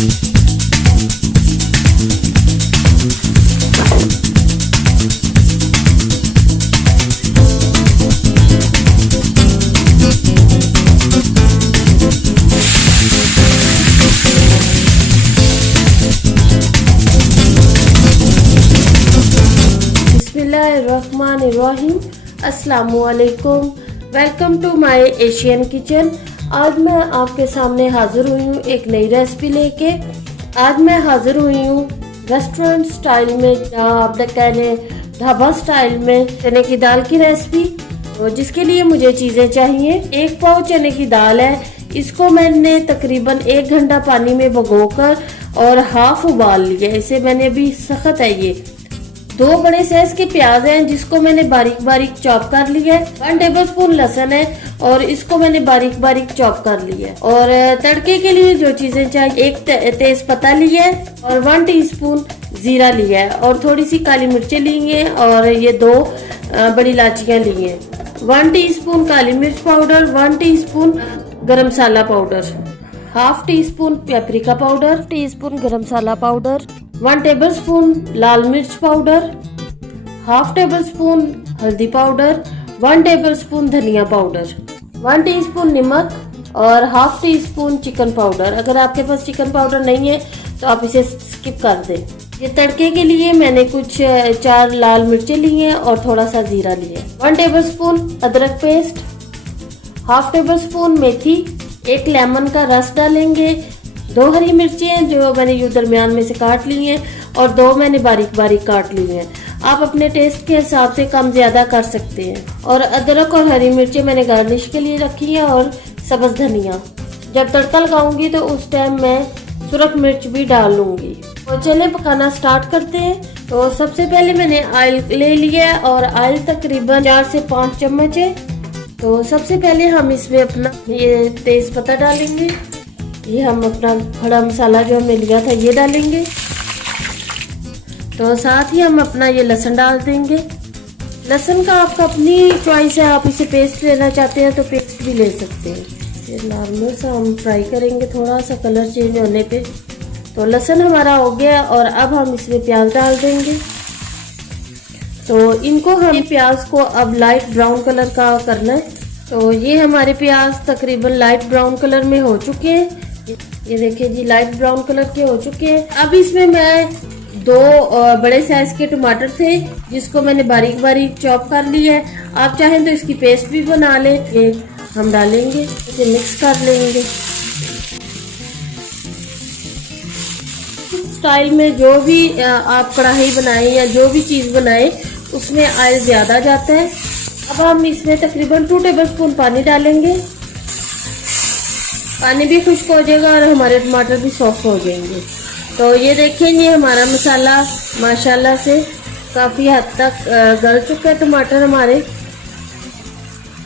बिस्मिल्लाहिर्रहमानिर्रहीम। अस्सलामुअलैकुम। Welcome to my Asian kitchen. आज मैं आपके सामने हाजिर हुई हूँ एक नई रेसिपी लेके। आज मैं हाजिर हुई हूँ रेस्टोरेंट स्टाइल में, या आप कह लें ढाबा स्टाइल में, चने की दाल की रेसिपी। तो जिसके लिए मुझे चीज़ें चाहिए, 1 पाव चने की दाल है। इसको मैंने तकरीबन 1 घंटा पानी में भिगोकर और हाफ उबाल लिया। इसे मैंने अभी सख्त है ये। 2 बड़े साइज के प्याज हैं जिसको मैंने बारीक बारीक चॉप कर लिया है। 1 टेबलस्पून लहसुन है और इसको मैंने बारीक बारीक चॉप कर लिया है। और तड़के के लिए जो चीजें चाहिए, 1 तेज पत्ता लिया है और 1 टीस्पून जीरा लिया है और थोड़ी सी काली मिर्चें ली है और ये 2 बड़ी इलायचियां ली हैं। 1 टीस्पून काली मिर्च powder, 1 teaspoon garam masala powder, half teaspoon paprika powder, teaspoon garam masala powder, 1 tablespoon लाल मिर्च पाउडर, हाफ टेबलस्पून हल्दी पाउडर, 1 टेबलस्पून धनिया पाउडर, 1 टीस्पून नमक और हाफ टीस्पून चिकन पाउडर। अगर आपके पास चिकन पाउडर नहीं है तो आप इसे स्किप कर दें। ये तड़के के लिए मैंने कुछ 4 लाल मिर्चें ली हैं और थोड़ा सा जीरा लिया। 1 टेबलस्पून अदरक पेस्ट, हाफ टेबलस्पून मेथी, 1 लेमन का रस डालेंगे, 2 हरी मिर्चें जो मैंने यूं दरमियान में से काट ली हैं और 2 मैंने बारीक बारीक काट ली हैं। आप अपने टेस्ट के हिसाब से कम ज्यादा कर सकते हैं। और अदरक और हरी मिर्चें मैंने गार्निश के लिए रखी है और सब्ज धनिया। जब तड़का लगाऊंगी तो उस टाइम मैं सुरख मिर्च भी डाल लूंगी। तो चले पकाना स्टार्ट करते हैं। तो सबसे पहले मैंने ऑयल ले लिया है और ऑयल तकरीबन 4 से 5 चम्मच है। तो सबसे पहले हम इसमें अपना ये तेज पत्ता डालेंगे। ये हम अपना खड़ा मसाला जो हमने लिया था ये डालेंगे। तो साथ ही हम अपना ये लहसुन डाल देंगे। लहसुन का आपका अपनी चॉइस है, आप इसे पेस्ट लेना चाहते हैं तो पेस्ट भी ले सकते हैं। ये नॉर्मल सा हम फ्राई करेंगे, थोड़ा सा कलर चेंज होने पे। तो लहसुन हमारा हो गया और अब हम इसमें प्याज डाल देंगे। तो इनको हम प्याज को अब लाइट ब्राउन कलर का करना है। तो ये हमारे प्याज तकरीबन लाइट ब्राउन कलर में हो चुके हैं। ये देखिए जी, लाइट ब्राउन कलर के हो चुके हैं। अब इसमें मैं 2 बड़े साइज के टमाटर थे जिसको मैंने बारीक बारीक चॉप कर लिया है। आप चाहें तो इसकी पेस्ट भी बना लें। ये हम डालेंगे, इसे मिक्स कर लेंगे। स्टाइल में जो भी आप कढ़ाई बनाएं या जो भी चीज़ बनाएं उसमें ऑयल ज़्यादा जाता है। अब हम इसमें तकरीबन 2 टेबलस्पून पानी डालेंगे। पानी भी खुश्क हो जाएगा और हमारे टमाटर भी सॉफ्ट हो जाएंगे। तो ये देखेंगे हमारा मसाला माशाल्लाह से काफ़ी हद तक गल चुका है टमाटर हमारे।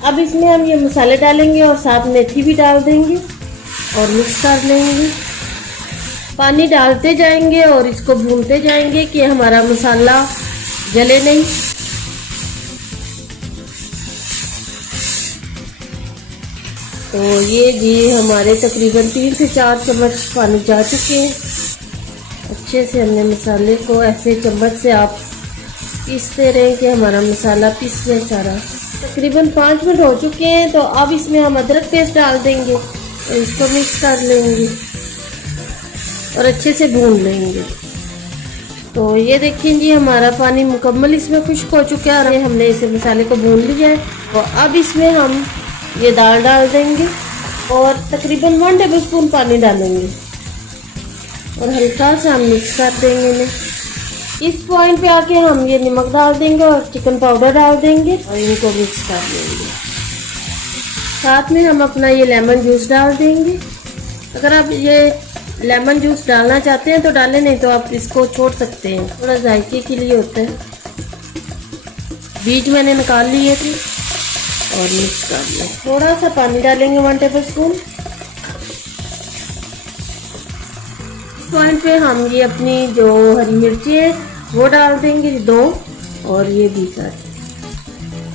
अब इसमें हम ये मसाले डालेंगे और साथ मेथी भी डाल देंगे और मिक्स कर लेंगे। पानी डालते जाएंगे और इसको भूनते जाएंगे कि हमारा मसाला जले नहीं। तो ये जी हमारे तकरीबन 3 से 4 चम्मच पानी जा चुके हैं। अच्छे से हमने मसाले को ऐसे चम्मच से आप पीसते रहें कि हमारा मसाला पीस जाए सारा। तकरीबन 5 मिनट हो चुके हैं। तो अब इसमें हम अदरक पेस्ट डाल देंगे और इसको मिक्स कर लेंगे और अच्छे से भून लेंगे। तो ये देखिए जी हमारा पानी मुकम्मल इसमें खुश्क हो चुका है और हमने इसे मसाले को भून लिया है। और अब इसमें हम ये दाल डाल देंगे और तकरीबन 1 टेबलस्पून पानी डालेंगे और हल्का सा हम मिक्स कर देंगे इन्हें। इस पॉइंट पे आके हम ये नमक डाल देंगे और चिकन पाउडर डाल देंगे और इनको मिक्स कर देंगे। साथ में हम अपना ये लेमन जूस डाल देंगे। अगर आप ये लेमन जूस डालना चाहते हैं तो डालें, नहीं तो आप इसको छोड़ सकते हैं, थोड़ा जायके के लिए होता है। बीज मैंने निकाल लिए थे और मिक्स कर लें। थोड़ा सा पानी डालेंगे 1 टेबलस्पून। इस पॉइंट पे हम ये अपनी जो हरी मिर्ची है वो डाल देंगे 2 और ये भी कर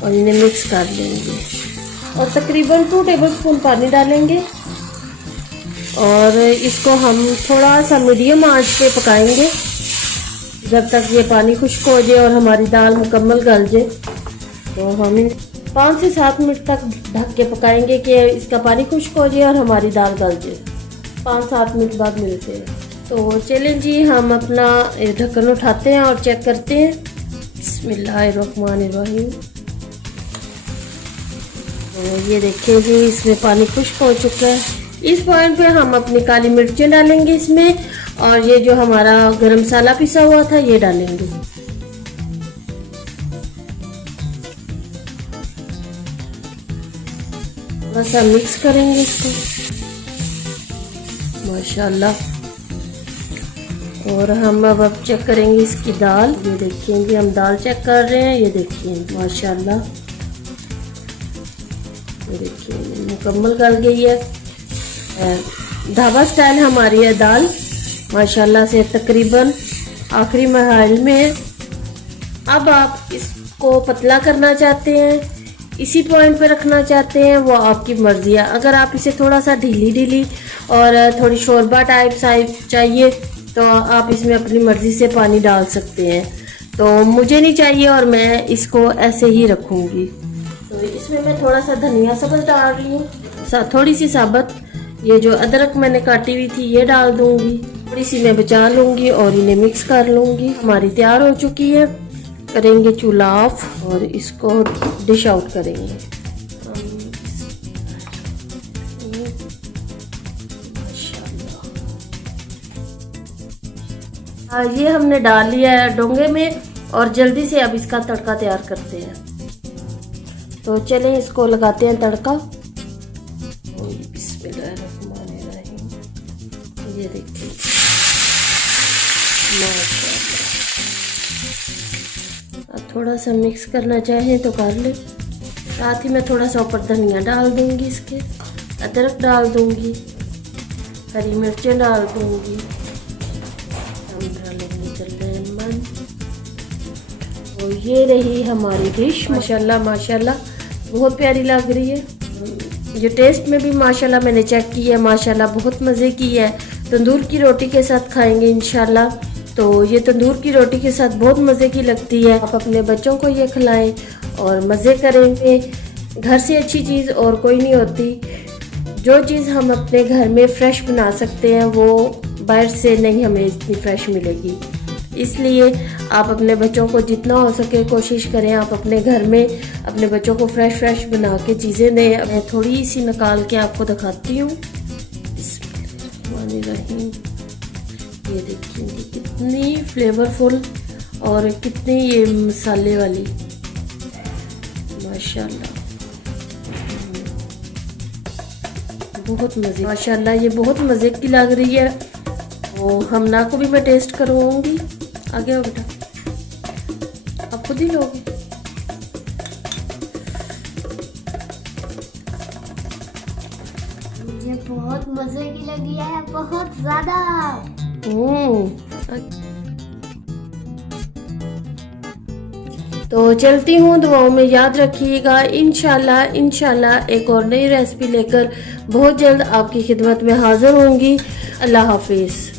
और इन्हें मिक्स कर लेंगे और तकरीबन 2 टेबलस्पून पानी डालेंगे। और इसको हम थोड़ा सा मीडियम आंच पे पकाएंगे जब तक ये पानी खुश्क हो जाए और हमारी दाल मुकम्मल गल जाए। तो हम 5 से 7 मिनट तक ढक के पकाएंगे कि इसका पानी खुश्क हो जाए और हमारी दाल गल जाए। 5-7 मिनट बाद मिलते हैं। तो चलें जी, हम अपना ढक्कन उठाते हैं और चेक करते हैं। बिस्मिल्लाहिर्रहमानिर्रहीम। तो ये देखिए जी, इसमें पानी खुश्क हो चुका है। इस पॉइंट पे हम अपनी काली मिर्चें डालेंगे इसमें, और ये जो हमारा गरम मसाला पिसा हुआ था ये डालेंगे। थोड़ा सा मिक्स करेंगे इसको माशाल्लाह। और हम अब चेक करेंगे इसकी दाल। ये देखिए हम दाल चेक कर रहे हैं। ये देखिए माशाल्लाह, ये देखिए मुकम्मल गल गई है। ढाबा स्टाइल हमारी है दाल माशाल्लाह से तकरीबन आखिरी मरहल में है। अब आप इसको पतला करना चाहते हैं, इसी पॉइंट पे रखना चाहते हैं, वो आपकी मर्जी है। अगर आप इसे थोड़ा सा ढीली ढीली और थोड़ी शोरबा टाइप चाहिए तो आप इसमें अपनी मर्जी से पानी डाल सकते हैं। तो मुझे नहीं चाहिए और मैं इसको ऐसे ही रखूँगी। तो इसमें मैं थोड़ा सा धनिया सब्ज़ डाल रही हूँ, थोड़ी सी साबुत ये जो अदरक मैंने काटी हुई थी ये डाल दूँगी, थोड़ी सी मैं बचा लूँगी और इन्हें मिक्स कर लूँगी। हमारी तैयार हो चुकी है। करेंगे चूल्हा ऑफ और इसको डिश आउट करेंगे। ये हमने डाल लिया है डोंगे में और जल्दी से अब इसका तड़का तैयार करते हैं। तो चलें इसको लगाते हैं तड़का। बिस्मिल्लाहिर्रहमानिर्रहीम। ये देखिए अब थोड़ा सा मिक्स करना चाहें तो कर ले। साथ ही मैं थोड़ा सा ऊपर धनिया डाल दूंगी, इसके अदरक डाल दूंगी, हरी मिर्चें डाल दूंगी, हम डालेंगे लेमन। तो ये रही हमारी डिश माशाल्लाह माशाल्लाह बहुत प्यारी लग रही है। जो टेस्ट में भी माशाल्लाह मैंने चेक की है, माशाल्लाह बहुत मज़े की है। तंदूर की रोटी के साथ खाएंगे इंशाल्लाह। तो ये तंदूर की रोटी के साथ बहुत मज़े की लगती है। आप अपने बच्चों को ये खिलाएं और मज़े करेंगे। घर से अच्छी चीज़ और कोई नहीं होती। जो चीज़ हम अपने घर में फ़्रेश बना सकते हैं वो बाहर से नहीं हमें इतनी फ़्रेश मिलेगी। इसलिए आप अपने बच्चों को जितना हो सके कोशिश करें आप अपने घर में अपने बच्चों को फ्रेश बना के चीज़ें दें। मैं थोड़ी सी निकाल के आपको दिखाती हूँ। ये देखिए कितनी फ्लेवरफुल और कितनी ये मसाले वाली माशाल्लाह, बहुत मज़े माशाल्लाह ये बहुत मज़े की लग रही है। तो हमना को भी मैं टेस्ट करवाऊंगी। आगे आओ बेटा, आप खुद ही लोगे। मुझे बहुत मजे की लगी है, बहुत ज्यादा। तो चलती हूँ, दुआओं में याद रखिएगा। इंशाल्लाह एक और नई रेसिपी लेकर बहुत जल्द आपकी खिदमत में हाजिर होंगी। अल्लाह हाफिज़।